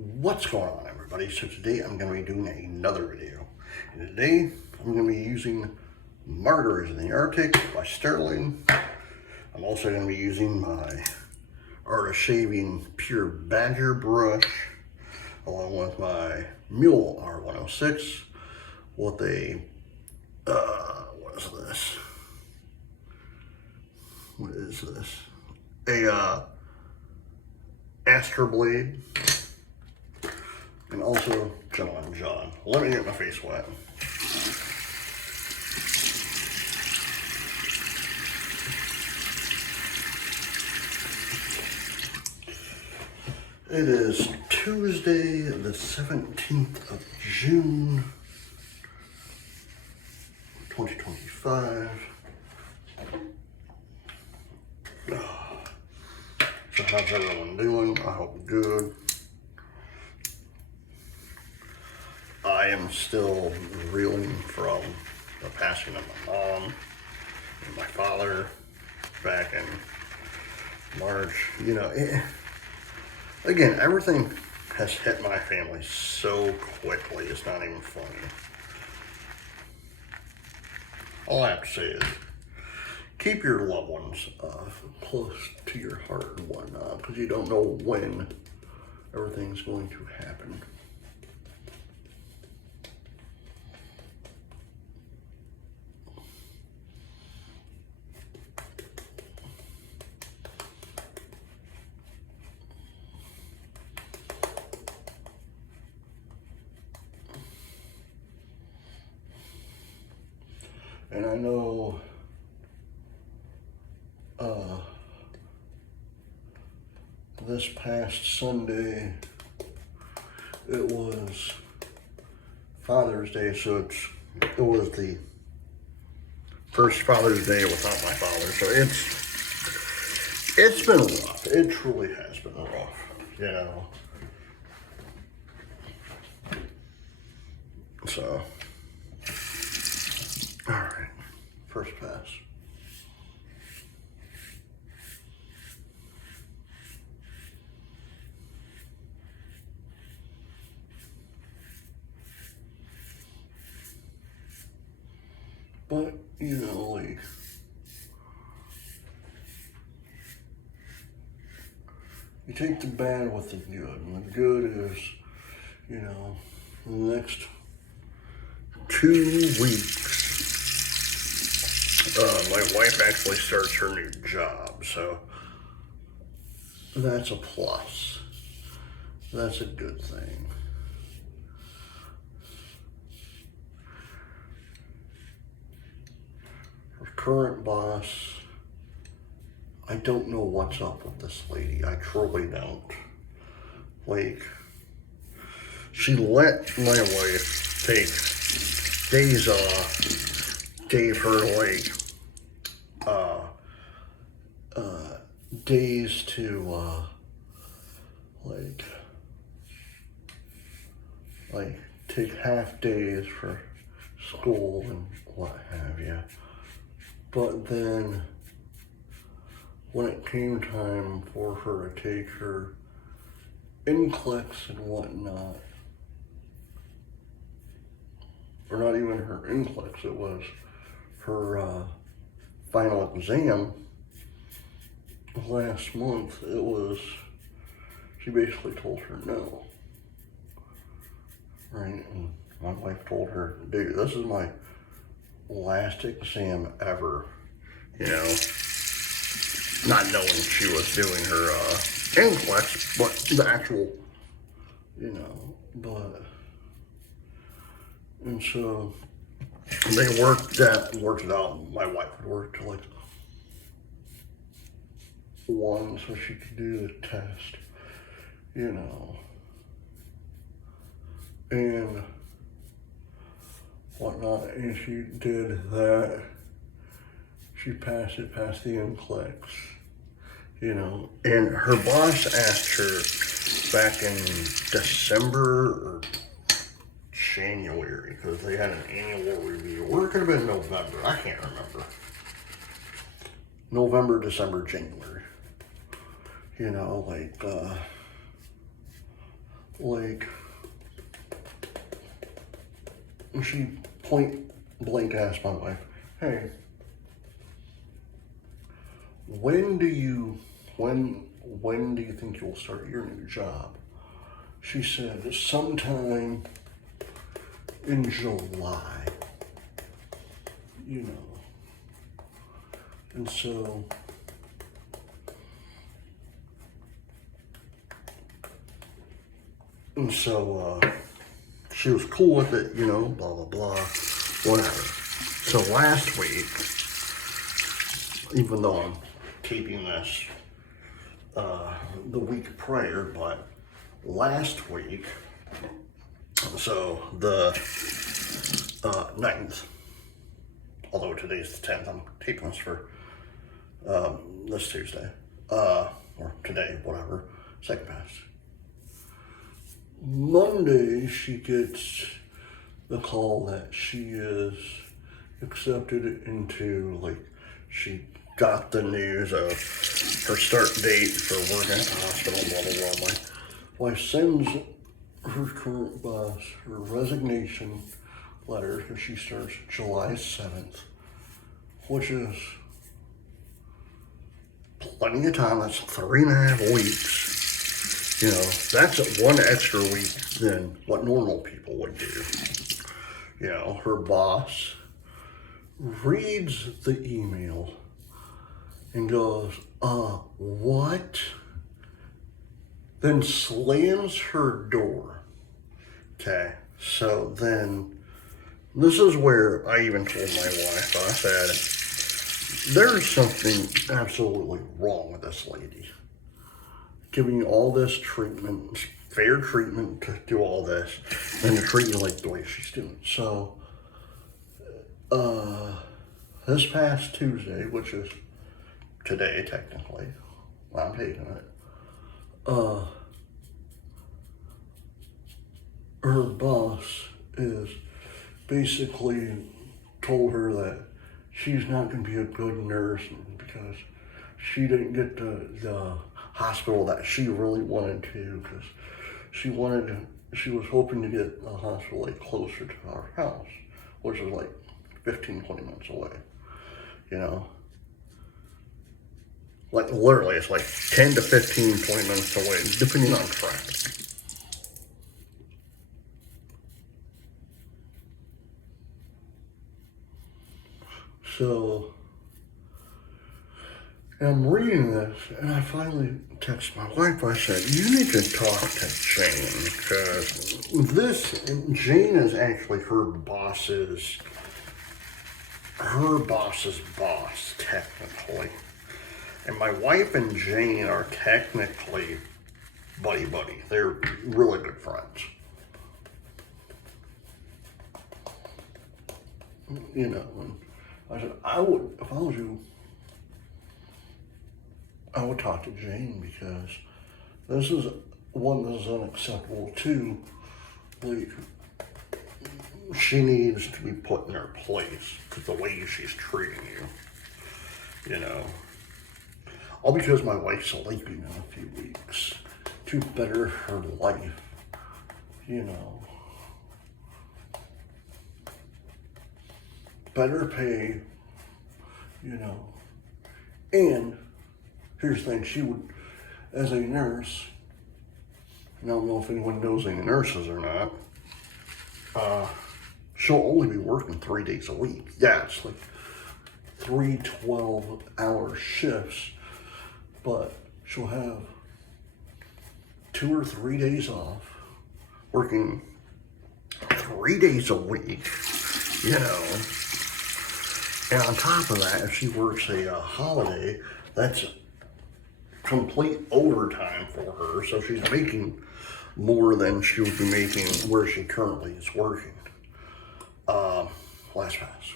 What's going on, everybody? So today I'm going to be doing another video. And today I'm going to be using Margarita in the Arctic by Stirling. I'm also going to be using my Art of Shaving Pure Badger brush along with my Mule R106 with a, what is this? What is this? A Aster blade. And also John. Let me get my face wet. It is Tuesday, the 17th of June, 2025. So how's everyone doing? I hope good. I am still reeling from the passing of my mom and my father back in March. You know, again, everything has hit my family so quickly, it's not even funny. All I have to say is, keep your loved ones close to your heart and whatnot, because you don't know when everything's going to happen. And I know this past Sunday, it was Father's Day, so it was the first Father's Day without my father, so it's been rough. It truly has been rough, you know. So, all right, first pass. But, you know, like, you take the bad with the good, and the good is, you know, the next 2 weeks, my wife actually starts her new job, so that's a plus. That's a good thing. Her current boss, I don't know what's up with this lady. I truly don't. Like, she let my wife take days off, gave her days to take half days for school and what have you. But then when it came time for her to take her NCLEX and whatnot, or not even her NCLEX, it was her final exam last month, she basically told her no. Right? And my wife told her, dude, this is my last exam ever, you know, not knowing she was doing her NCLEX, but the actual, you know, and so they worked it out. My wife would work till like 1 so she could do the test, you know, and whatnot, and she did that. She passed the NCLEX, you know, and her boss asked her back in December or January, because they had an annual review, or it could have been November, I can't remember. November, December, January. You know, like, Like, she point blank asked my wife, hey, when do you think you'll start your new job? She said sometime in July, you know. And so she was cool with it, you know, blah, blah, blah, whatever. So last week, even though I'm taping this the week prior, but last week, so the 9th, although today's the 10th, I'm taping this for this Tuesday, or today, whatever, second pass. Monday, she gets the call that she is accepted into, like, she got the news of her start date for working at the hospital, blah, blah, blah. My wife sends her current boss her resignation letter because she starts July 7th, which is plenty of time. That's 3.5 weeks. You know, that's one extra week than what normal people would do. You know, her boss reads the email and goes, what? Then slams her door. Okay, so then this is where I even told my wife, I said, there's something absolutely wrong with this lady. Giving you all this treatment, fair treatment to do all this, and to treat you like the way she's doing. So, this past Tuesday, which is today technically, I'm taking it, her boss is basically told her that she's not going to be a good nurse because she didn't get the hospital that she really wanted to, because she was hoping to get a hospital like closer to our house, which is like 15-20 minutes away, you know, like literally it's like 10 to 15-20 minutes away depending on traffic. So I'm reading this, and I finally text my wife. I said, you need to talk to Jane, because Jane is actually her boss's boss, technically. And my wife and Jane are technically buddy-buddy. They're really good friends. You know, and I said, if I was you, I would talk to Jane, because this is unacceptable. Two, like, she needs to be put in her place because the way she's treating you, you know. All because my wife's leaving in a few weeks to better her life, you know. Better pay, you know, and here's the thing, she would, as a nurse, and I don't know if anyone knows any nurses or not, she'll only be working 3 days a week. Yeah, it's like 3 12-hour shifts, but she'll have 2 or 3 days off, working 3 days a week, you know. And on top of that, if she works a holiday, that's complete overtime for her. So she's making more than she would be making where she currently is working. Last pass.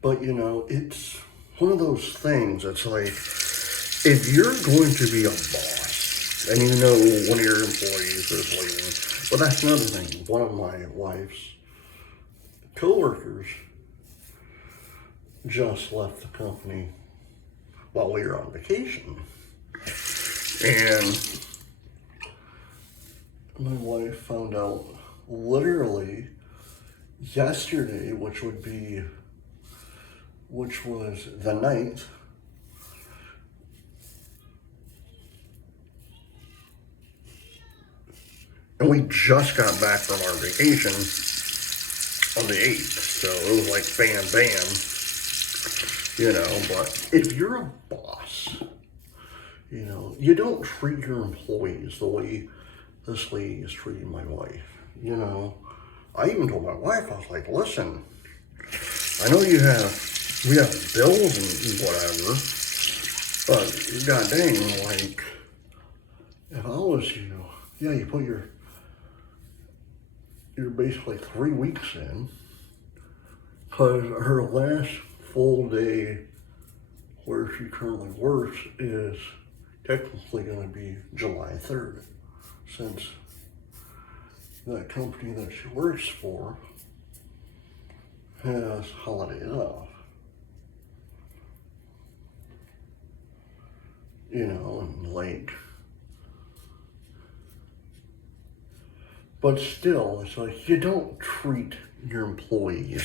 But you know, it's one of those things. It's like, if you're going to be a boss, and you know one of your employees is leaving, but that's another thing. One of my wife's co-workers just left the company while we were on vacation. And my wife found out literally yesterday, which was the 9th. And we just got back from our vacation on the 8th. So it was like bam, bam, you know. But if you're a boss, you know, you don't treat your employees the way this lady is treating my wife. You know, I even told my wife, I was like, listen, I know we have bills and whatever, but god dang, like, if I was, you know, yeah, you put you're basically 3 weeks in, because her last full day where she currently works is technically going to be July 3rd, since that company that she works for has holidays off. You know, and like, but still, it's like, you don't treat your employees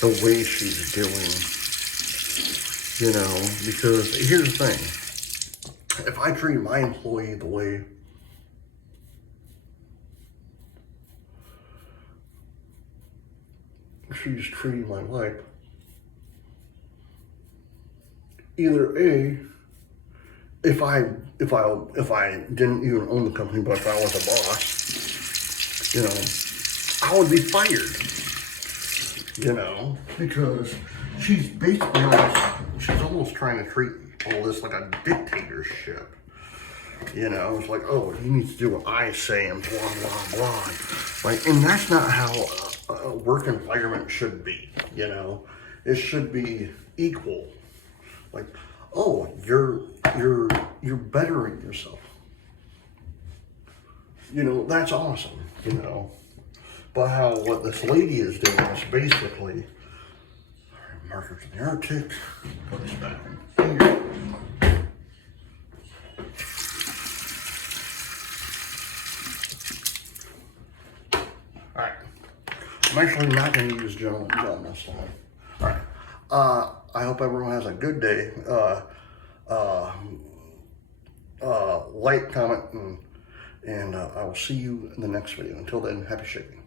the way she's doing, you know, because here's the thing. If I treat my employee the way she's treating my wife, either A, if I didn't even own the company, but if I was a boss, you know, I would be fired, you know, because she's basically almost trying to treat all this like a dictatorship. You know, it's like, oh, you need to do what I say and blah, blah, blah. Like, and that's not how a work environment should be, you know. It should be equal. Like, oh, you're bettering yourself. You know, that's awesome, you know. But what this lady is doing is basically, all right, markers in the Arctic, put this back in here. All right, I'm actually not going to use John this time. All right, I hope everyone has a good day. Like, comment, and I will see you in the next video. Until then, happy shipping.